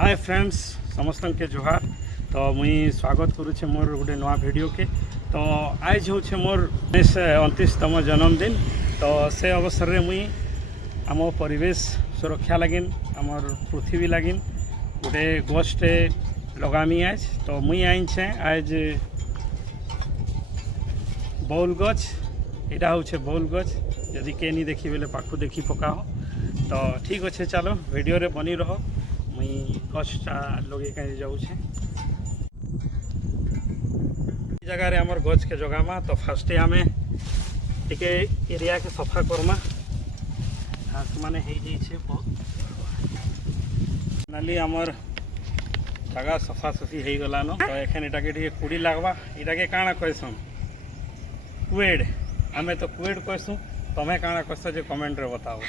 Hi friends समस्त के जोहार। तो मुई स्वागत करुचे मोर गोटे नवा वीडियो के। तो आज हूँ मोर 29तम जन्मदिन। तो से अवसर रे मुई आम परिवेश सुरक्षा लगिन आमर पृथ्वी लगिन गोटे गछटे लगामी आज। तो मुई आईछे आज बौल गछ। यहाँ हूँ बौल गछ, जदि के नहीं देखी बेले पाखु देखी पकाओ। तो ठीक अच्छे, चलो वीडियो रे बनी रहो। मुई गछटा लगे कहीं जाऊे जगार आमर गछ के जगामा। तो फास्ट आम टे एरिया के सफा करमा। घास माने बहुत नाली आमर जगह सफा सफी हो गलान। तो एखन एटाके कुड़ी लगवा। इटाके काଣା कहसन कुएड। आमे तो कुएड कहसूँ, तुम्हें काଣା कहस जे कमेंट रे बताओ।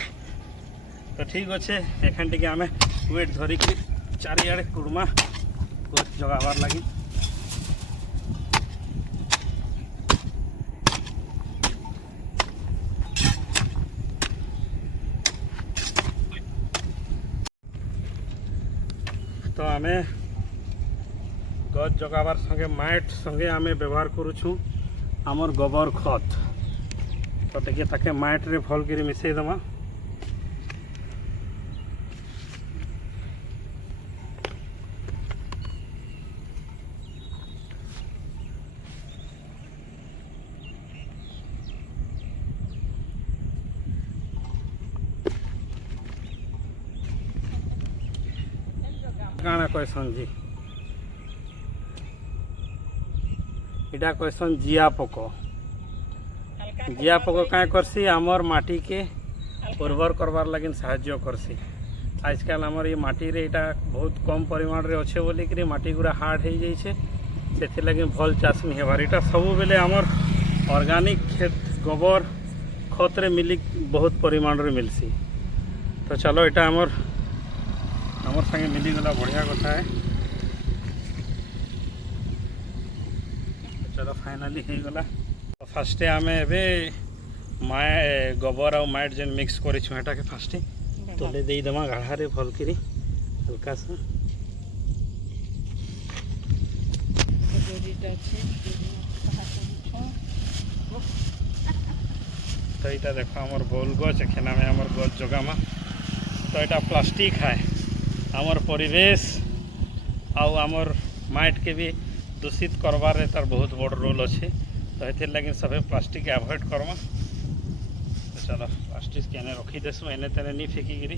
तो ठीक अच्छे, एखन टे आमे कुएड धरिक चारिआडे कुड़मा गछ जगाबार लगी। तो आमे गछ जगाबार संगे माइट संगे आमे व्यवहार करुछु आमर गोबर खत। तो टे ताके माइट रे भल कर मिसई दमा। काଣା कहसन जी, इटा कहसन जिया पोक। जिया पोक क्या करसी आमर माटी के उर्वर करवार लगिन साहाय्य करसी। आजकल आमर ये माटी रे इटा बहुत कम परिमाण रे अच्छे बोलिक माटी गुड़ा हार्ड हो जाइए, से लगे भल चाष नहीं हेबार। इटा सब बेले आमर ऑर्गेनिक खेत गोबर खत रे मिली बहुत परिमाण रे मिलसी। तो चलो इटा आमर संगे मिलीगला बढ़िया कथा है। चलो फाइनाली हो गला। तो फास्टे आमे एबे माए गोबर और माइट जेन मिक्स करिछु एटा के फास्टे तले देई दमा गाढ़ा रे भल करी हल्का सा। तो यहाँ देखो आमर बौल गछ एखना में आमर गछ जगामा। तो यहाँ प्लास्टिक है आमर परिवेश आउ आमर माइट के भी दूषित करवार तार बहुत बड़ रोल अच्छे। तो ये लगे सब प्लास्टिक अवॉइड करमा। तो चलो प्लास्टिक के एने रखी देसु, एने तेने नहीं फेंकीगिरी।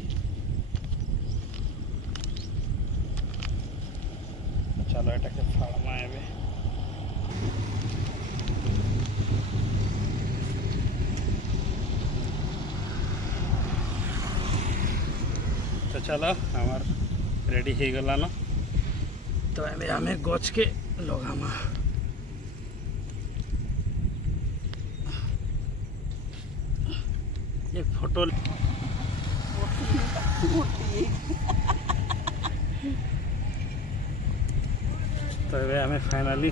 चलो एटा के फाड़मा एबे। तो चलो हमार रेडी हो गलान। तो एबे हमें गछ के लगामा। एक फोटो तो एबे हमें फाइनली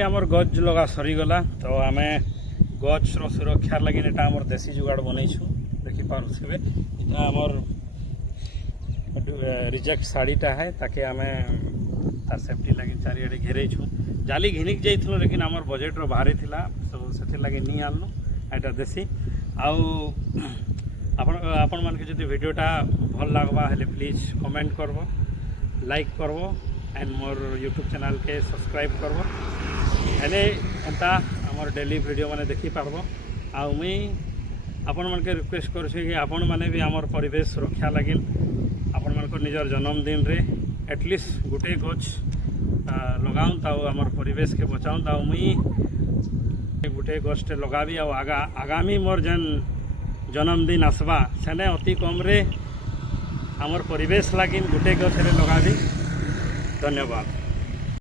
आमर गछ लगा सरीगला। तो आम गछ सुरक्षार लगे एटा आमर देसी जुगाड़ बनईछु। देखी पारे इटा आमर रिजेक्ट शाड़ीटा है, ताके आम तार सेफ्टी लगे चारिआडे घेरेछु। जाली घिनिक जाइथलो लेकिन आमर बजेट रो बाहरी थिला, तो से लगे नहीं आनलु। एटा देसी आउ आपण मानके जदि वीडियोटा भल लागबा हेले प्लीज कमेंट करबो, लाइक करबो एंड मोर यूट्यूब चैनल के सब्सक्राइब करबो। हेले एंता आमर डेली वीडियो माने देखी पारबो। आउ मुई आपण मन के रिक्वेस्ट करछि कि आपण माने भी आमर परिवेश सुरक्षा लगिन आपण मन को निजर जन्मदिन रे एटलिस्ट गोटे गछ लगाऊँ, ताऊ आमर परिवेश के बचाऊँ। ताऊ मुई गोटे गछटे लगाबी। आगामी मोर जेन जन्मदिन आसबा सेने अति कम रे आमर परिवेश लगिन गोटे गछ रे लगाबी। धन्यवाद।